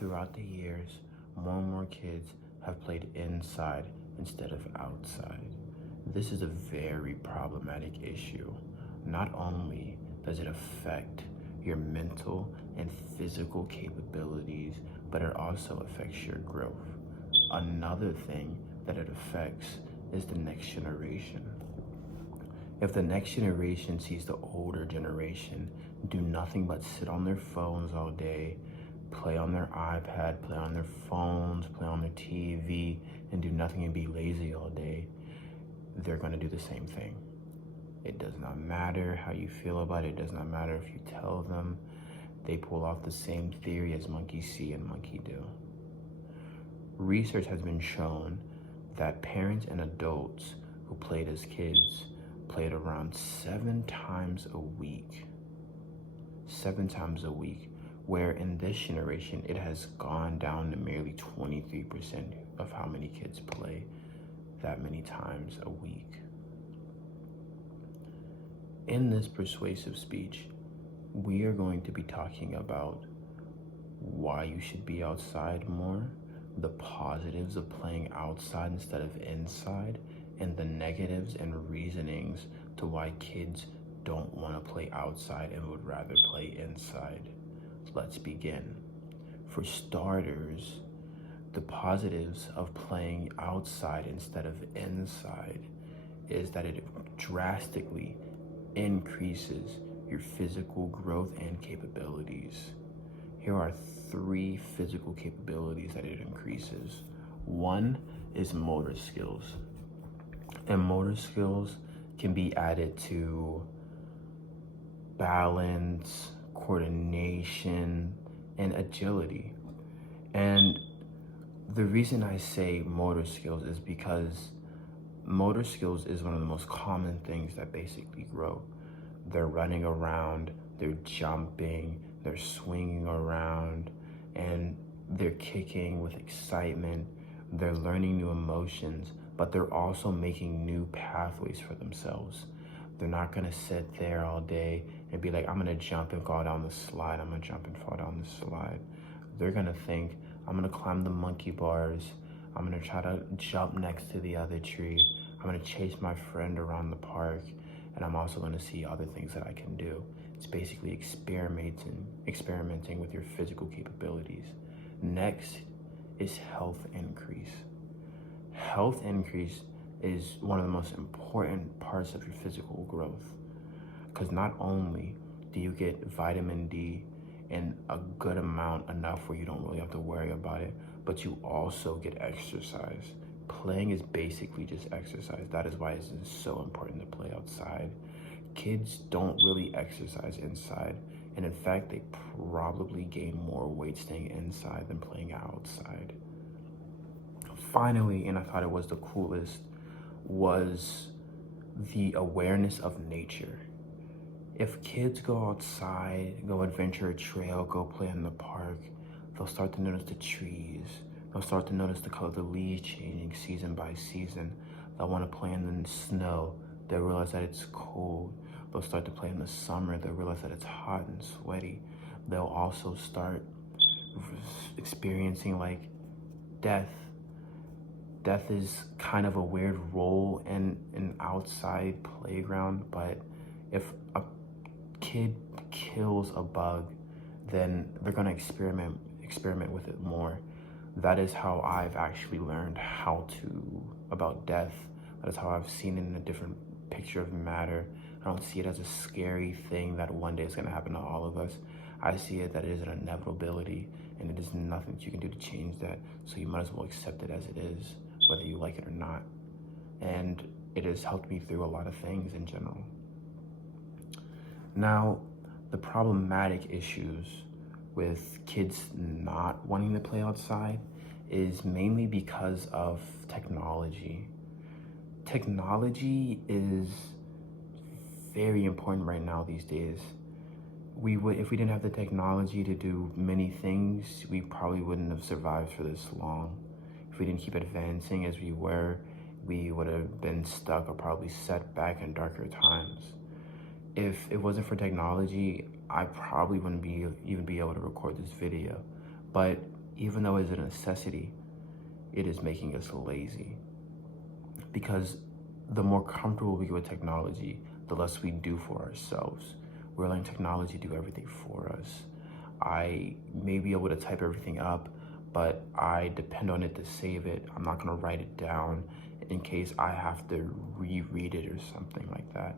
throughout the years, more and more kids have played inside instead of outside. This is a very problematic issue. Not only does it affect your mental and physical capabilities, but it also affects your growth. Another thing that it affects is the next generation. If the next generation sees the older generation do nothing but sit on their phones all day, play on their iPad, play on their phones, play on their TV, and do nothing and be lazy all day, they're going to do the same thing. It does not matter how you feel about it. It does not matter if you tell them. They pull off the same theory as monkey see and monkey do. Research has been shown that parents and adults who played as kids played around 7 times a week. 7 times a week, where in this generation it has gone down to merely 23% of how many kids play that many times a week. In this persuasive speech, we are going to be talking about why you should be outside more, the positives of playing outside instead of inside, and the negatives and reasonings to why kids don't want to play outside and would rather play inside. Let's begin. For starters, the positives of playing outside instead of inside is that it drastically increases your physical growth and capabilities. Here are 3 physical capabilities that it increases. One is motor skills. And motor skills can be added to balance, coordination, and agility. And the reason I say motor skills is because motor skills is one of the most common things that basically grow. They're running around, they're jumping, they're swinging around, and they're kicking with excitement. They're learning new emotions, but they're also making new pathways for themselves. They're not gonna sit there all day and be like, I'm gonna jump and fall down the slide. I'm gonna jump and fall down the slide. They're gonna think, I'm gonna climb the monkey bars. I'm gonna try to jump next to the other tree. I'm gonna chase my friend around the park. And I'm also gonna see other things that I can do. It's basically experimenting with your physical capabilities. Next is health increase. Health increase is one of the most important parts of your physical growth, because not only do you get vitamin D in a good amount, enough where you don't really have to worry about it, but you also get exercise. Playing is basically just exercise. That is why it's so important to play outside. Kids don't really exercise inside, and in fact, they probably gain more weight staying inside than playing outside. Finally, and I thought it was the coolest, was the awareness of nature. If kids go outside, go adventure a trail, go play in the park, they'll start to notice the trees. They'll start to notice the color of the leaves changing season by season. They'll want to play in the snow. They'll realize that it's cold. They'll start to play in the summer. They'll realize that it's hot and sweaty. They'll also start experiencing like death. Death is kind of a weird role in an outside playground, but if a kid kills a bug, then they're gonna experiment with it more. That is how I've actually learned about death. That is how I've seen it in a different picture of matter. I don't see it as a scary thing that one day is gonna happen to all of us. I see it that it is an inevitability, and it is nothing that you can do to change that. So you might as well accept it as it is, whether you like it or not. And it has helped me through a lot of things in general. Now, the problematic issues with kids not wanting to play outside is mainly because of technology. Technology is very important right now these days. If we didn't have the technology to do many things, we probably wouldn't have survived for this long. If we didn't keep advancing as we were, we would have been stuck or probably set back in darker times. If it wasn't for technology, I probably wouldn't even be able to record this video. But even though it's a necessity, it is making us lazy. Because the more comfortable we get with technology, the less we do for ourselves. We're letting technology do everything for us. I may be able to type everything up, but I depend on it to save it. I'm not gonna write it down in case I have to reread it or something like that.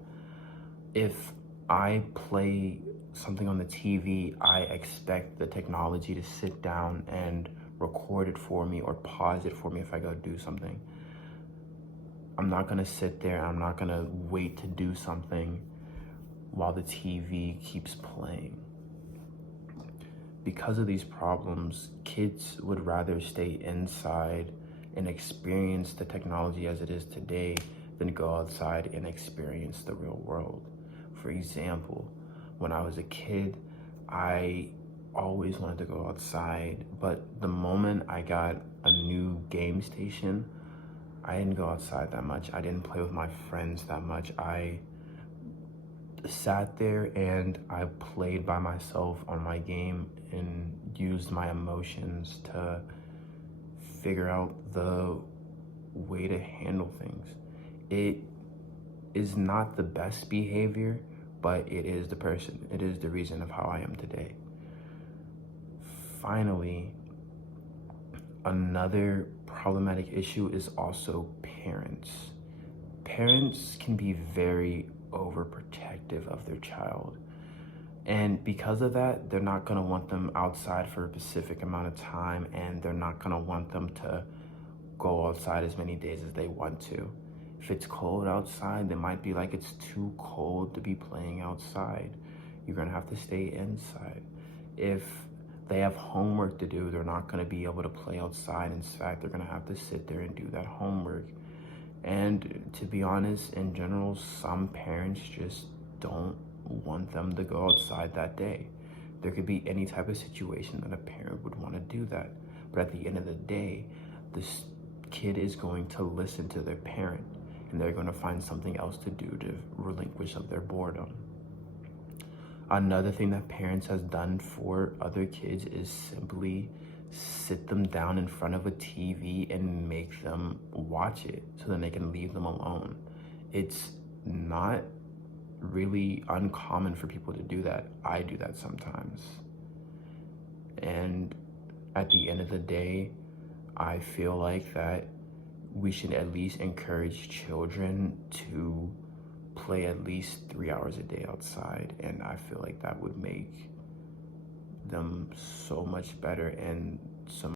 If I play something on the TV, I expect the technology to sit down and record it for me or pause it for me if I go do something. I'm not gonna sit there, I'm not gonna wait to do something while the TV keeps playing. Because of these problems, kids would rather stay inside and experience the technology as it is today than go outside and experience the real world. For example, when I was a kid, I always wanted to go outside, but the moment I got a new game station, I didn't go outside that much. I didn't play with my friends that much. I sat there and I played by myself on my game and used my emotions to figure out the way to handle things. It is not the best behavior, but it is the reason of how I am today. Finally, another problematic issue is also parents. Parents can be very overprotective of their child. And because of that, they're not gonna want them outside for a specific amount of time, and they're not gonna want them to go outside as many days as they want to. If it's cold outside, they might be like, it's too cold to be playing outside. You're gonna have to stay inside. If they have homework to do, they're not gonna be able to play outside. In fact, they're gonna have to sit there and do that homework. And to be honest, in general, some parents just don't want them to go outside that day. There could be any type of situation that a parent would want to do that. But at the end of the day, this kid is going to listen to their parent, and they're going to find something else to do to relinquish of their boredom. Another thing that parents has done for other kids is simply sit them down in front of a TV and make them watch it so then they can leave them alone. It's not really uncommon for people to do that. I do that sometimes. And at the end of the day, I feel like that we should at least encourage children to play at least 3 hours a day outside, and I feel like that would make them so much better and so